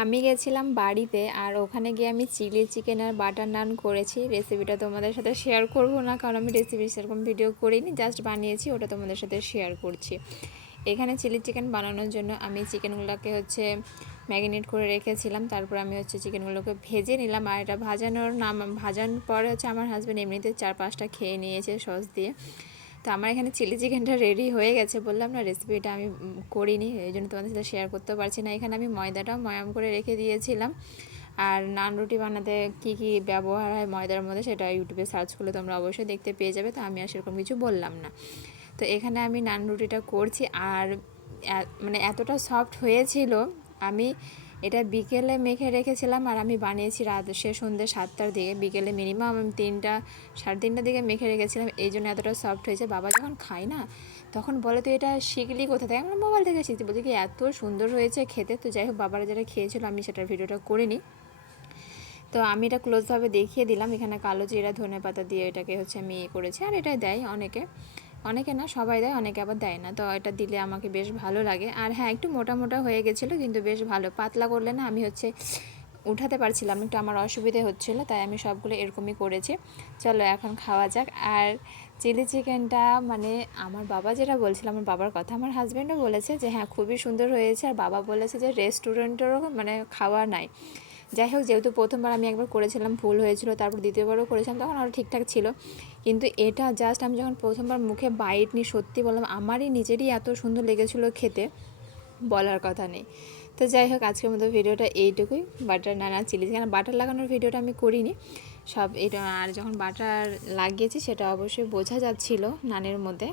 আমি গেছিলাম বাড়িতে আর ওখানে গিয়ে আমি চিলি চিকেন আর বাটার নান করেছি। রেসিপিটা তোমাদের সাথে শেয়ার করব না, কারণ আমি রেসিপি সেরকম ভিডিও করিনি জাস্ট বানিয়েছি, ওটা তোমাদের সাথে শেয়ার করছি। এখানে চিলি চিকেন বানানোর জন্য আমি চিকেনগুলোকে হচ্ছে ম্যাগিনেট করে রেখেছিলাম, তারপর আমি হচ্ছে চিকেনগুলোকে ভেজে নিলাম, আর এটা ভাজানোর নাম, ভাজানোর পরে হচ্ছে আমার হাজব্যান্ড এমনিতে চার পাঁচটা খেয়ে নিয়েছে সস দিয়ে। তো আমার এখানে চিলি চিকেনটা রেডি হয়ে গেছে। বললাম, না রেসিপিটা আমি করিনি, এই জন্য তোমাদের সাথে শেয়ার করতে পারছি না। এখানে আমি ময়দাটাও ময়াম করে রেখে দিয়েছিলাম। আর নান রুটি বানাতে কি কি ব্যবহার হয় ময়দার মধ্যে, সেটা ইউটিউবে সার্চ করলে তোমরা অবশ্যই দেখতে পেয়ে যাবে। তো আমি আর সেরকম কিছু বললাম না। তো এখানে আমি নান রুটিটা করছি। আর মানে এতটা সফট হয়েছিল, আমি এটা বিকেলে মেখে রেখেছিলাম আর আমি বানিয়েছি রাত সে সন্ধ্যে সাতটার দিকে। বিকেলে মিনিমাম আমি তিনটা, সাড়ে তিনটার দিকে মেখে রেখেছিলাম। এই জন্য এতটা সফট হয়েছে। বাবা যখন খায় না, তখন বলে তো এটা শিখলি কোথা থেকে? আমরা মোবাইল থেকে শিখছি। বলছি, কি এত সুন্দর হয়েছে খেতে? তো যাই হোক, বাবারা যেটা খেয়েছিল, আমি সেটার ভিডিওটা করিনি। তো আমি এটা ক্লোজভাবে দেখিয়ে দিলাম। এখানে কালো জিরা ধনে পাতা দিয়ে এটাকে হচ্ছে আমি ইয়ে করেছি। আর এটা দেয় অনেকে। অনেকে না, সবাই দেয়, অনেকে আবার দেয় না। তো এটা দিলে আমাকে বেশ ভালো লাগে। আর হ্যাঁ একটু মোটা মোটা হয়ে গেছিল, কিন্তু বেশ ভালো। পাতলা করলে না, আমি হচ্ছে উঠাতে পারছিলাম, একটু আমার অসুবিধে হচ্ছিল, তাই আমি সবগুলো এরকমই করেছি। চলো এখন খাওয়া যাক। আর চিলি চিকেনটা মানে আমার বাবা যেটা বলছিল, আমার বাবার কথা, আমার হাজব্যান্ডও বলেছে যে হ্যাঁ খুবই সুন্দর হয়েছে। আর বাবা বলেছে যে, রেস্টুরেন্টেরও মানে খাওয়া নাই। যাই হোক যেহেতু প্রথমবার আমি একবার করেছিলাম, ভুল হয়েছিল, তারপর দ্বিতীয়বারও করেছিলাম, তখন আরও ঠিকঠাক ছিল। কিন্তু এটা জাস্ট আমি যখন প্রথমবার মুখে বাইট নিই সত্যি বললাম, আমারই নিজেরই এত সুন্দর লেগেছিলো খেতে, বলার কথা নেই। তো যাই হোক আজকের মতো ভিডিওটা এইটুকুই। বাটার নানা চিলি চিকেন, বাটার লাগানোর ভিডিওটা আমি করিনি। সব এটা, আর যখন বাটার লাগিয়েছি, সেটা অবশ্যই বোঝা যাচ্ছিল নানের মধ্যে।